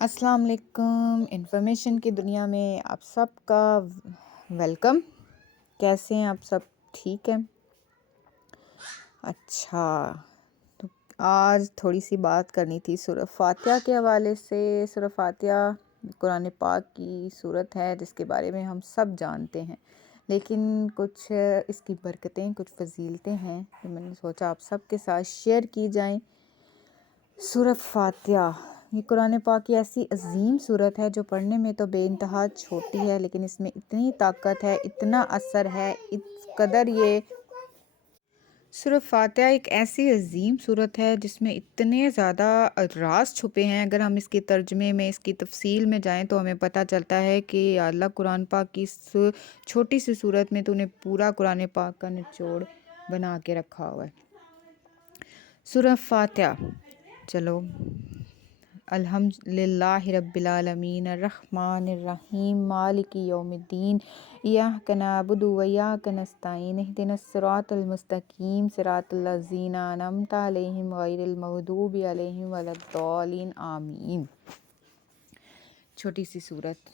अस्सलाम वालेकुम। इन्फॉर्मेशन की दुनिया में आप सबका वेलकम। कैसे हैं आप सब? ठीक हैं? अच्छा, तो आज थोड़ी सी बात करनी थी सूरह फातिहा के हवाले से। सूरह फातिहा कुरान पाक की सूरत है जिसके बारे में हम सब जानते हैं, लेकिन कुछ इसकी बरकतें, कुछ फजीलतें हैं जो मैंने सोचा आप सब के साथ शेयर की जाएं। सूरह फातिहा ये कुरान पाक की ऐसी अजीम सूरत है जो पढ़ने में तो बेइंतहा छोटी है, लेकिन इसमें इतनी ताकत है, इतना असर है, इस कदर ये सूरह फातिहा एक ऐसी अजीम सूरत है जिसमें इतने ज़्यादा राज छुपे हैं। अगर हम इसके तर्जमे में, इसकी तफसील में जाएं तो हमें पता चलता है कि अल्लाह कुरान पाक की इस छोटी सी सूरत में तो उन्हें पूरा कुरान पाक का निचोड़ बना के रखा हुआ है। सूरह फातिहा, चलो, अल्हम्दुलिल्लाहि रब्बिल आलमीन अर्रहमानिर रहीम मालिकी यौमिद्दीन इय्याका नअबुदु व इय्याका नस्तईन इहदिनस सिरातल मुस्तकीम सिरातल लज़ीना अनअमता अलैहिम गैरिल मग़दूबि अलैहिम वलद्दालिन आमीन। छोटी सी सूरत।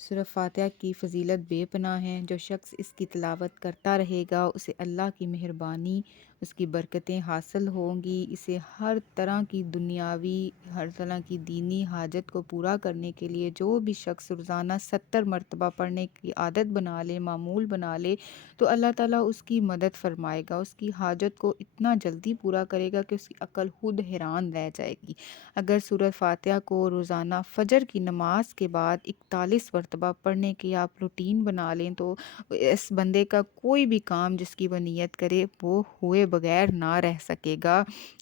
सूरह फातिहा की फ़जीलत बेपनाह है। जो शख्स इसकी तिलावत करता रहेगा उसे अल्लाह की मेहरबानी, उसकी बरकतें हासिल होंगी। इसे हर तरह की दुनियावी, हर तरह की दीनी हाजत को पूरा करने के लिए जो भी शख्स रोज़ाना 70 मरतबा पढ़ने की आदत बना ले, मामूल बना ले, तो अल्लाह ताला उसकी मदद फरमाएगा, उसकी हाजत को इतना जल्दी पूरा करेगा कि उसकी अक्ल खुद हैरान रह जाएगी। अगर सूरह फातिहा को रोज़ाना फ़जर की नमाज के बाद 41 मरतबा पढ़ने की आप रूटीन बना लें तो इस बंदे का कोई भी काम जिसकी वह नीयत करे वो हुए बगैर ना रह सकेगा।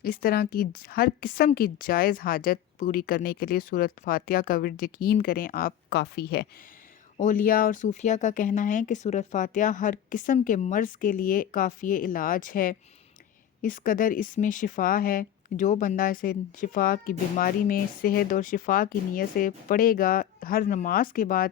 इस तरह की हर किस्म की जायज़ हाजत पूरी करने के लिए सूरह फातिहा का विर्द यकीन करें आप काफ़ी है। औलिया और सूफिया का कहना है कि सूरह फातिहा हर किस्म के मर्ज़ के लिए काफ़ी इलाज है। इस कदर इसमें शिफा है। जो बंदा इसे शिफा की बीमारी में सेहत और शिफा की नीयत से पढ़ेगा हर नमाज के बाद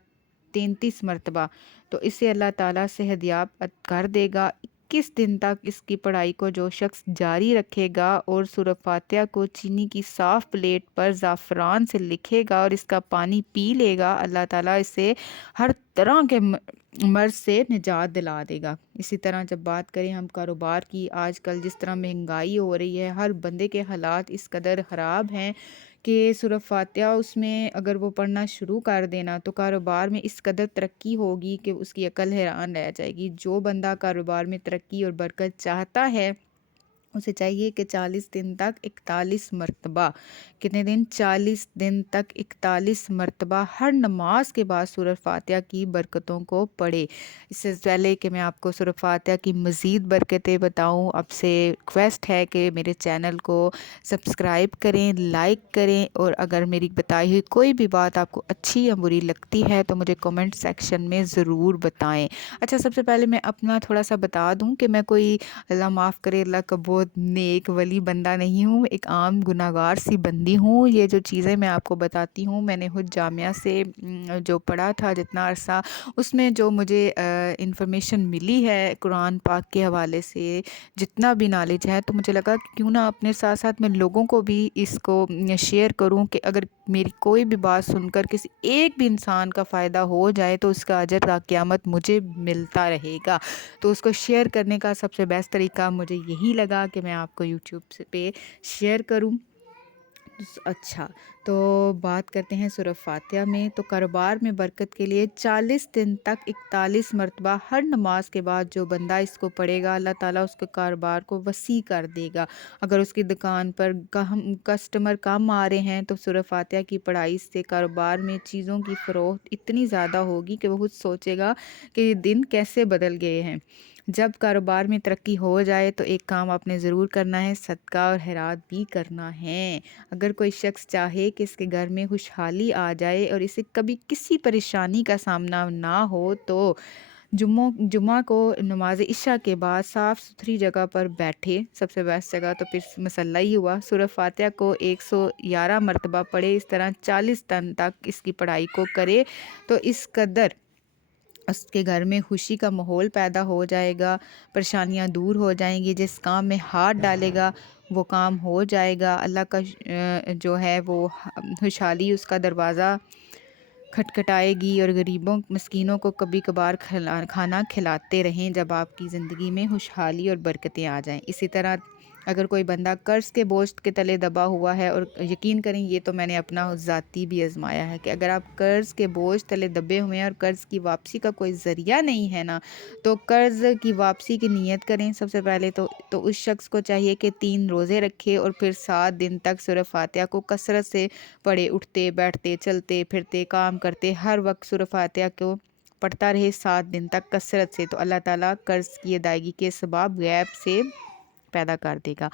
33 मरतबा, तो इसे अल्लाह ताला सेहतयाब कर देगा। 21 दिन तक इसकी पढ़ाई को जो शख्स जारी रखेगा और सूरह फातिहा को चीनी की साफ़ प्लेट पर ज़ाफ़रान से लिखेगा और इसका पानी पी लेगा, अल्लाह ताला इसे हर तरह के मर्ज़ से निजात दिला देगा। इसी तरह जब बात करें हम कारोबार की, आजकल जिस तरह महंगाई हो रही है, हर बंदे के हालात इस कदर ख़राब हैं कि सूरह फातिहा उसमें अगर वो पढ़ना शुरू कर देना तो कारोबार में इस कदर तरक्की होगी कि उसकी अकल हैरान रह जाएगी। जो बंदा कारोबार में तरक्की और बरकत चाहता है उसे चाहिए कि 40 दिन तक 41 मरतबा, कितने दिन? 40 दिन तक 41 मरतबा हर नमाज के बाद सूरह फातिहा की बरकतों को पढ़े। इससे पहले कि मैं आपको सूरह फातिहा की मज़ीद बरकतें बताऊं, आपसे रिक्वेस्ट है कि मेरे चैनल को सब्सक्राइब करें, लाइक करें, और अगर मेरी बताई हुई कोई भी बात आपको अच्छी या बुरी लगती है तो मुझे कमेंट सेक्शन में ज़रूर बताएं। अच्छा, सबसे पहले मैं अपना थोड़ा सा बता दूं कि मैं कोई, अल्लाह माफ़ करे, अल्लाह का बहुत नेक वली बंदा नहीं हूँ, एक आम गुनाहगार सी बंदी हूँ। ये जो चीज़ें मैं आपको बताती हूँ मैंने खुद जामिया से जो पढ़ा था जितना अरसा, उसमें जो मुझे इंफॉर्मेशन मिली है कुरान पाक के हवाले से, जितना भी नॉलेज है, तो मुझे लगा कि क्यों ना अपने साथ साथ मैं लोगों को भी इसको शेयर करूं कि अगर मेरी कोई भी बात सुनकर किसी एक भी इंसान का फ़ायदा हो जाए तो उसका अजर ता क़यामत मुझे मिलता रहेगा। तो उसको शेयर करने का सबसे बेस्ट तरीका मुझे यही लगा कि मैं आपको यूट्यूब से पे शेयर करूं। अच्छा, तो बात करते हैं सूरह फातिहा में। तो कारोबार में बरकत के लिए 40 दिन तक 41 मरतबा हर नमाज के बाद जो बंदा इसको पढ़ेगा अल्लाह ताला उसके कारोबार को वसी कर देगा। अगर उसकी दुकान पर कस्टमर कम आ रहे हैं तो सूरह फातिहा की पढ़ाई से कारोबार में चीज़ों की फ़रोख्त इतनी ज़्यादा होगी कि वो खुद सोचेगा कि ये दिन कैसे बदल गए हैं। जब कारोबार में तरक्की हो जाए तो एक काम आपने ज़रूर करना है, सदका और खैरात भी करना है। अगर कोई शख्स चाहे कि इसके घर में खुशहाली आ जाए और इसे कभी किसी परेशानी का सामना ना हो तो जुम्मा को नमाज इशा के बाद साफ़ सुथरी जगह पर बैठे। सबसे बेस्ट जगह तो फिर मसल्ला ही हुआ। सूरह फातिहा को 111 मरतबा पढ़े। इस तरह 40 दिन तक इसकी पढ़ाई को करे तो इस कदर اس کے گھر میں خوشی کا ماحول پیدا ہو جائے گا، پریشانیاں دور ہو جائیں گی، جس کام میں ہاتھ ڈالے گا وہ کام ہو جائے گا، اللہ کا جو ہے وہ خوشحالی اس کا دروازہ کھٹکھٹائے گی، اور غریبوں مسکینوں کو کبھی کبھار کھانا کھلاتے رہیں جب آپ کی زندگی میں خوشحالی اور برکتیں آ جائیں۔ اسی طرح اگر کوئی بندہ قرض کے بوجھ کے تلے دبا ہوا ہے، اور یقین کریں یہ تو میں نے اپنا ذاتی بھی آزمایا ہے کہ اگر آپ قرض کے بوجھ تلے دبے ہوئے ہیں اور قرض کی واپسی کا کوئی ذریعہ نہیں ہے نا، تو قرض کی واپسی کی نیت کریں سب سے پہلے تو اس شخص کو چاہیے کہ 3 روزے رکھے اور پھر 7 دن تک سورہ فاتحہ کو کثرت سے پڑھے، اٹھتے بیٹھتے چلتے پھرتے کام کرتے ہر وقت سورہ فاتحہ کو پڑھتا رہے 7 دن تک کثرت سے، تو اللہ تعالیٰ قرض کی ادائیگی کے اسباب غیب سے پیدا کر دے گا۔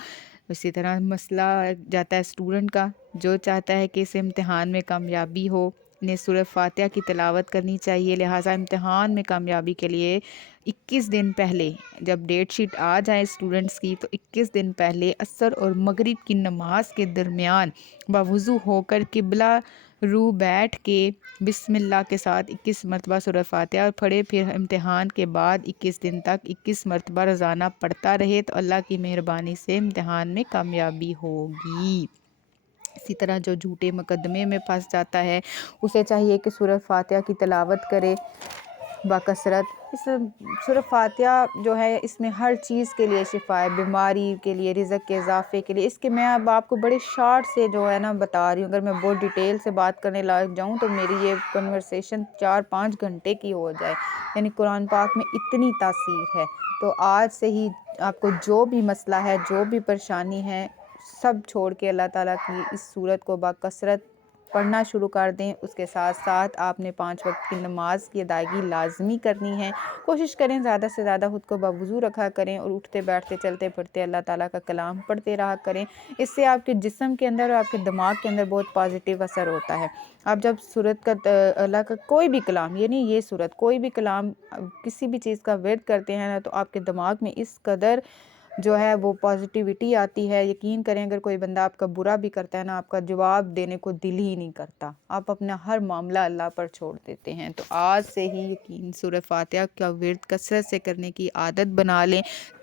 اسی طرح مسئلہ جاتا ہے اسٹوڈنٹ کا، جو چاہتا ہے کہ اس امتحان میں کامیابی ہو، انہیں سورہ فاتحہ کی تلاوت کرنی چاہیے، لہٰذا امتحان میں کامیابی کے لیے 21 دن پہلے جب ڈیٹ شیٹ آ جائے اسٹوڈنٹس کی، تو 21 دن پہلے عصر اور مغرب کی نماز کے درمیان باوضو ہو کر قبلہ رو بیٹھ کے بسم اللہ کے ساتھ 21 مرتبہ سورہ فاتحہ پڑھے، پھر امتحان کے بعد 21 دن تک 21 مرتبہ روزانہ پڑھتا رہے، تو اللہ کی مہربانی سے امتحان میں کامیابی ہوگی۔ اسی طرح جو جھوٹے مقدمے میں پھنس جاتا ہے اسے چاہیے کہ سورہ فاتحہ کی تلاوت کرے باکثرت۔ اس سورہ فاتحہ جو ہے اس میں ہر چیز کے لیے شفا ہے، بیماری کے لیے، رزق کے اضافے کے لیے۔ اس کے میں اب آپ کو بڑے شارٹ سے جو ہے نا بتا رہی ہوں، اگر میں بہت ڈیٹیل سے بات کرنے لگ جاؤں تو میری یہ کنورسیشن 4-5 گھنٹے کی ہو جائے، یعنی قرآن پاک میں اتنی تاثیر ہے۔ تو آج سے ہی آپ کو جو بھی مسئلہ ہے، جو بھی پریشانی ہے، سب چھوڑ کے اللہ تعالیٰ کی اس سورت کو باکثرت پڑھنا شروع کر دیں۔ اس کے ساتھ ساتھ آپ نے 5 وقت کی نماز کی ادائیگی لازمی کرنی ہے۔ کوشش کریں زیادہ سے زیادہ خود کو باوضو رکھا کریں، اور اٹھتے بیٹھتے چلتے پھرتے اللہ تعالیٰ کا کلام پڑھتے رہا کریں۔ اس سے آپ کے جسم کے اندر اور آپ کے دماغ کے اندر بہت پازیٹیو اثر ہوتا ہے۔ آپ جب سورت کا اللہ کا کوئی بھی کلام، یعنی یہ سورت کوئی بھی کلام کسی بھی چیز کا ورد کرتے ہیں نا، تو آپ کے دماغ میں اس قدر جو ہے وہ پازیٹیوٹی آتی ہے، یقین کریں اگر کوئی بندہ آپ کا برا بھی کرتا ہے نا، آپ کا جواب دینے کو دل ہی نہیں کرتا، آپ اپنا ہر معاملہ اللہ پر چھوڑ دیتے ہیں۔ تو آج سے ہی یقین سورہ فاتحہ کا ورد کثرت سے کرنے کی عادت بنا لیں،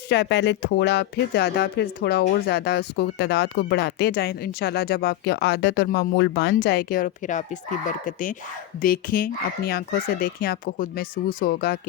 چاہے پہلے تھوڑا پھر زیادہ پھر تھوڑا اور زیادہ اس کو تعداد کو بڑھاتے جائیں، انشاءاللہ جب آپ کی عادت اور معمول بن جائے گی اور پھر آپ اس کی برکتیں دیکھیں، اپنی آنکھوں سے دیکھیں، آپ کو خود محسوس ہوگا کہ